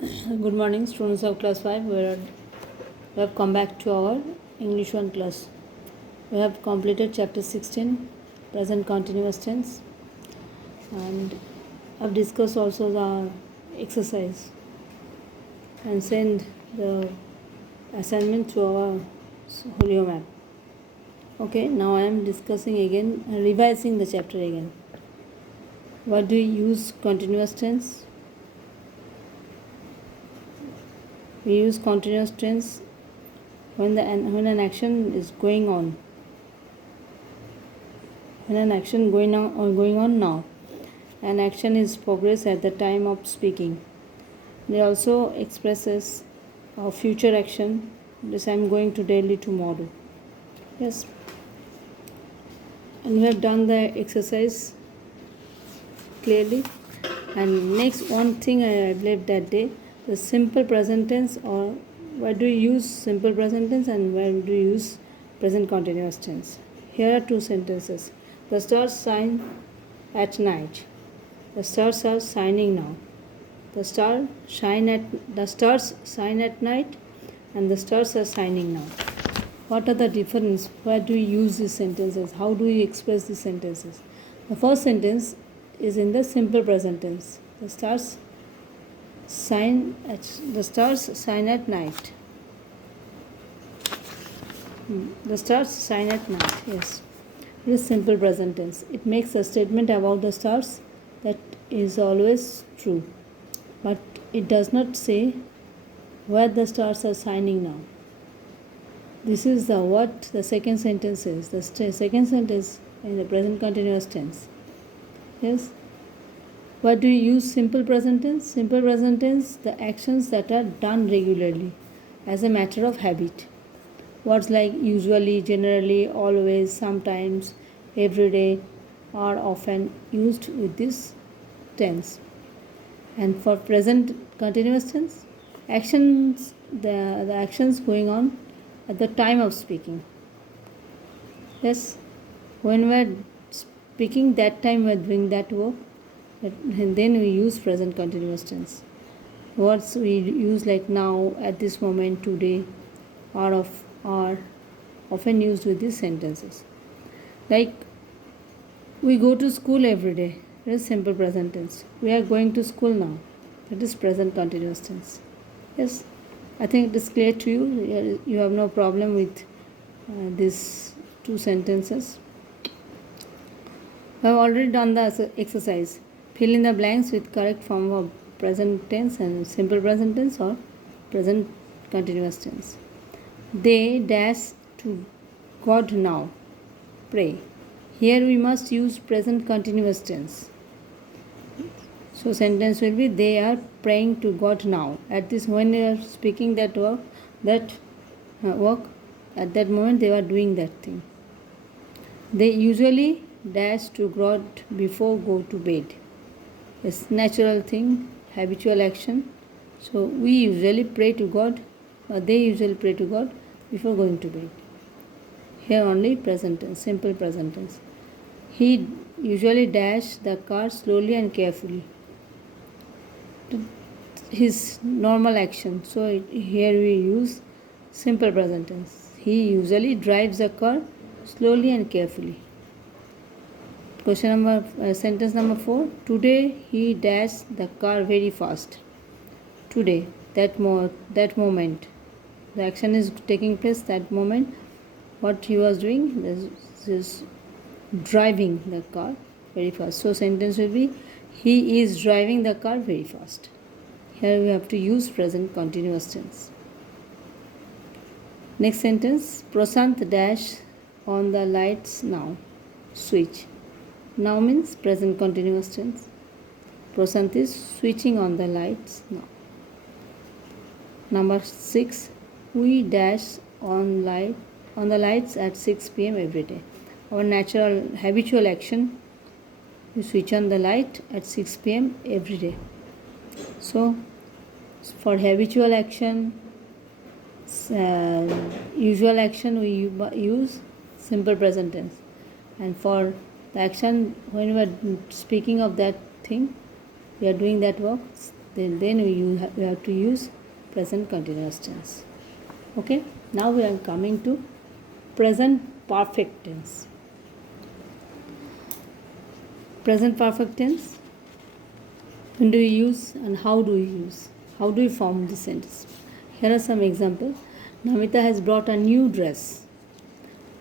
Good morning, students of class 5. We have come back to our English 1 class. We have completed chapter 16, present continuous tense, and have discussed also the exercise and send the assignment to our Holio map. Okay, now I am discussing again, revising the chapter again. What do you use continuous tense? We use continuous tense when an action is going on. When an action going on now, an action is progress at the time of speaking. It also expresses a future action. This I am going to Delhi tomorrow. Yes. And we have done the exercise clearly. And next one thing I left that day, the simple present tense, or where do you use simple present tense and where do you use present continuous tense. Here are two sentences. The stars shine at night. The stars are shining now. The stars shine at night and the stars are shining now. What are the difference? Where do you use these sentences? How do you express these sentences? The first sentence is in the simple present tense. The stars shine at night. The stars shine at night. Yes. It is simple present tense. It makes a statement about the stars that is always true, but it does not say where the stars are shining now. This is what the second sentence is. The second sentence in the present continuous tense. Yes. What do you use simple present tense? Simple present tense, the actions that are done regularly as a matter of habit. Words like usually, generally, always, sometimes, every day are often used with this tense. And for present continuous tense, actions, the actions going on at the time of speaking. Yes, when we are speaking, that time we are doing that work, and then we use present continuous tense. Words we use like now, at this moment, today, are often used with these sentences. Like we go to school every day. It is simple present tense. We are going to school now. That is present continuous tense. Yes, I think it is clear to you. You have no problem with these two sentences. I have already done the exercise. Fill in the blanks with correct form of present tense and simple present tense or present continuous tense. They dash to God now. Pray. Here we must use present continuous tense. So sentence will be they are praying to God now. At this when they are speaking that work, at that moment they are doing that thing. They usually dash to God before go to bed. It's natural thing, habitual action. So we usually pray to God, or they usually pray to God before going to bed. Here only present tense, simple present tense. He usually dash the car slowly and carefully. His normal action. So here we use simple present tense. He usually drives the car slowly and carefully. Sentence number 4. Today he dashed the car very fast. Today, that moment, the action is taking place. That moment, what he was doing is driving the car very fast. So sentence will be he is driving the car very fast. Here we have to use present continuous tense. Next sentence, Prashant dash on the lights now. Switch. Now means present continuous tense. Prashant is switching on the lights now. Number 6, we dash on the lights at 6 p.m. every day. Our natural habitual action, we switch on the light at 6 p.m. every day. So for habitual action, usual action, we use simple present tense, and for the action when we are speaking of that thing, we are doing that work, then we have to use present continuous tense. Okay, now we are coming to present perfect tense. Present perfect tense, when do we use and how do we use? How do we form the sentence? Here are some examples. Namita has brought a new dress.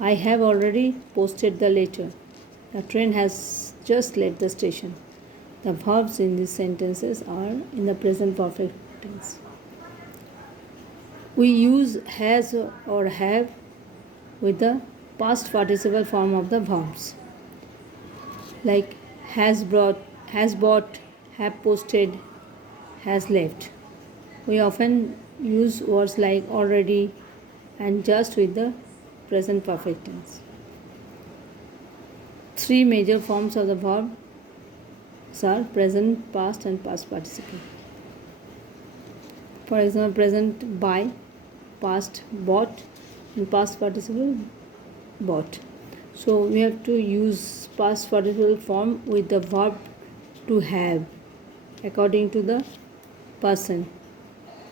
I have already posted the letter. The train has just left the station. The verbs in these sentences are in the present perfect tense. We use has or have with the past participle form of the verbs, like has brought, has bought, have posted, has left. We often use words like already and just with the present perfect tense. Three major forms of the verb are present, past and past participle. For example, present buy, past bought, and past participle bought. So we have to use past participle form with the verb to have according to the person.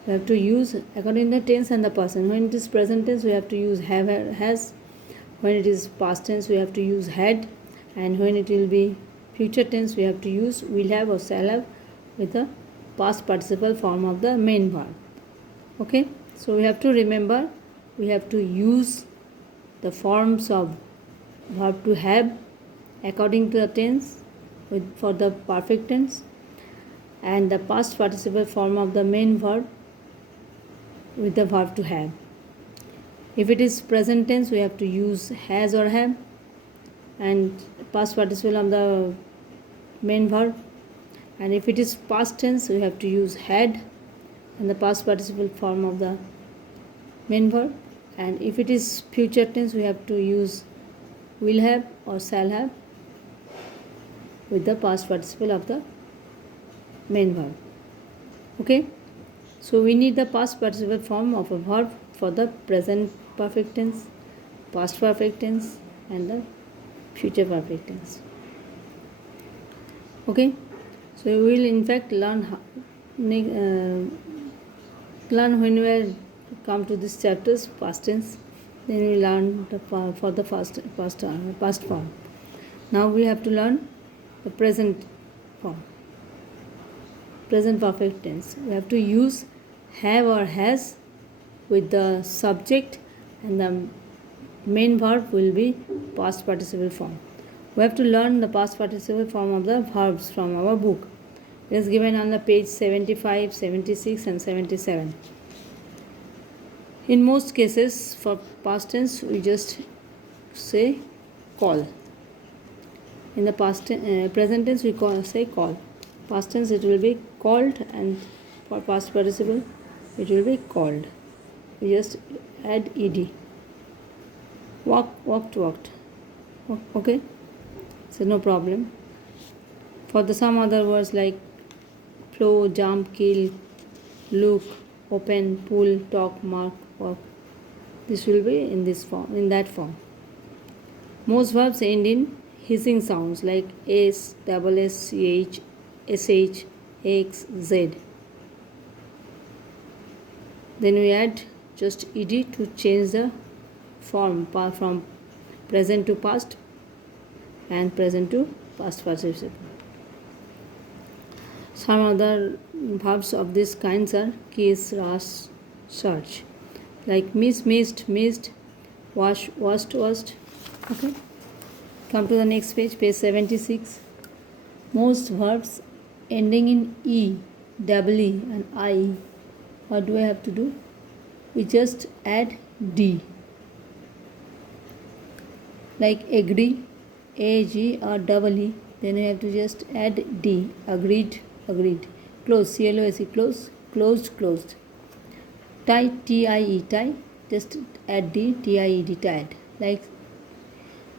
We have to use according to the tense and the person. When it is present tense, we have to use have, has. When it is past tense, we have to use had. And when it will be future tense, we have to use will have or shall have with the past participle form of the main verb. Okay, so we have to remember, we have to use the forms of verb to have according to the tense for the perfect tense, and the past participle form of the main verb with the verb to have. If it is present tense, we have to use has or have and past participle of the main verb. And if it is past tense, we have to use had and the past participle form of the main verb. And if it is future tense, we have to use will have or shall have with the past participle of the main verb. Okay, so we need the past participle form of a verb for the present perfect tense, past perfect tense and the future perfect tense. Okay, so we will in fact learn when we come to this chapters past tense, then we learn for the past form. Now we have to learn the present form, present perfect tense. We have to use have or has with the subject, and the main verb will be past participle form. We have to learn the past participle form of the verbs from our book. It is given on the page 75, 76 and 77. In most cases, for past tense, we just say call. In the present tense, we say call. Past tense, it will be called, and for past participle, it will be called. We just add ed. Walked, walked. Okay, so no problem. For the some other words like flow, jump, kill, look, open, pull, talk, mark, walk, this will be in this form, in that form. Most verbs end in hissing sounds like s, double s, ch, sh, x, z. Then we add just ed to change the form from present to past and present to past participle. Some other verbs of this kinds are kiss, rush, search, like miss, missed, missed, wash, washed, washed. Okay, come to the next page, page 76. Most verbs ending in e, double e and I, what do I have to do? We just add d, like agree, ag or double e, then we have to just add d, agreed, agreed. Close, close, close, closed, closed. Tie, tie, tie, just add d, tied, tied. Like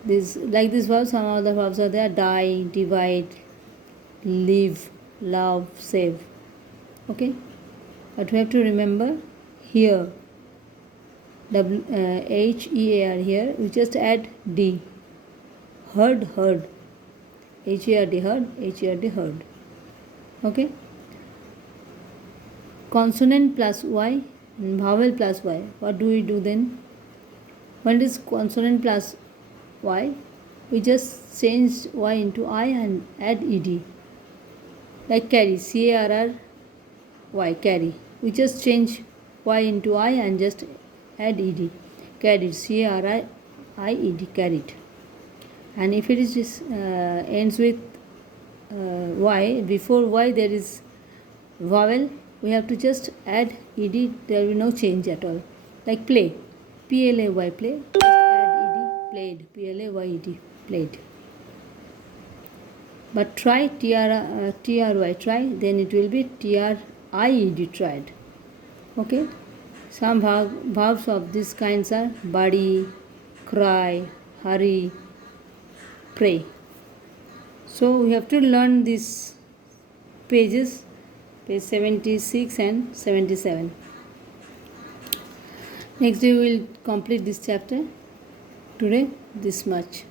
this verb, some other verbs are there: die, divide, live, love, save. Okay, but we have to remember here, H-E-A-R here, we just add D. Heard, H-E-R-D, heard, H-E-R-D, heard. Okay. consonant plus y and vowel plus y. What do we do then? When it is consonant plus y, we just change y into I and add ed. Like carry, C-A-R-R-Y, carry. We just change y into I and just add ed. Carried, C-A-R-I-E-D, carried. And if it is just, ends with y, before y there is vowel, we have to just add ed, there will be no change at all. Like play, P-L-A-Y, play, just add ed, played, P-L-A-Y-E-D, played. But try, T-R-Y, try, then it will be T-R-I-E-D, tried. Okay? Some verbs of these kinds are buddy, cry, hurry, pray. So we have to learn these pages, page 76 and 77. Next day we will complete this chapter. Today this much.